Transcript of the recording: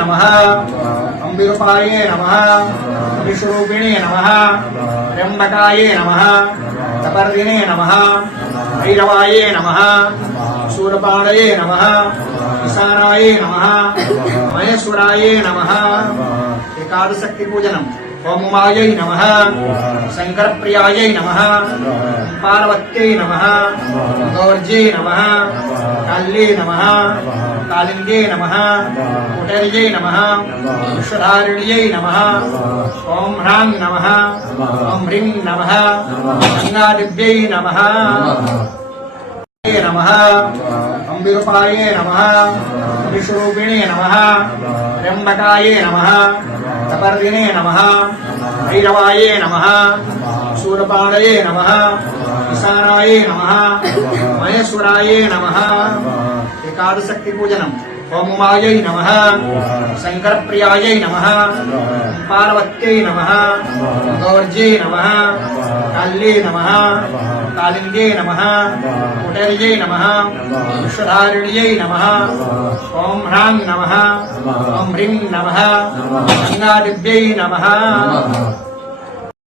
नमः अंबिरूपाये नमः विश्वरूपिणे नमः त्र्यंबकाये नमः तपर्दिने नमः भैरवाये नमः शूलपाणये नमः ईशानाये नमः महेश्वराये नमः एकादशक्ति पूजनम् ओम उमायै नमः शंकरप्रियायै नमः पार्वत्यै नमः गौर्यै नमः काल्ये नमः कालिंगे नमः कुटर्यै नमः विश्वधारिण्यै नमः ओम ह्रां नमः ओम ह्रीं नमः गंगादिव्यै नमः नमः अंबिरूपाये नमः विश्वरूपिणे नमः त्र्यंबकाये नमः तपर्दिने नमः भैरवाये नमः शूलपाणये नमः ईशानाये नमः महेश्वराये नमः एकादशक्ति पूजनम् ओम उमायै नमः शंकरप्रियायै नमः पार्वत्यै नमः गौर्यै नमः काल्ये नमः कालिंगे नमः कुटर्यै नमः विश्वधारिण्यै नमः ओम ह्रां नमः ओम ह्रीं नमः गंगादिव्यै नमः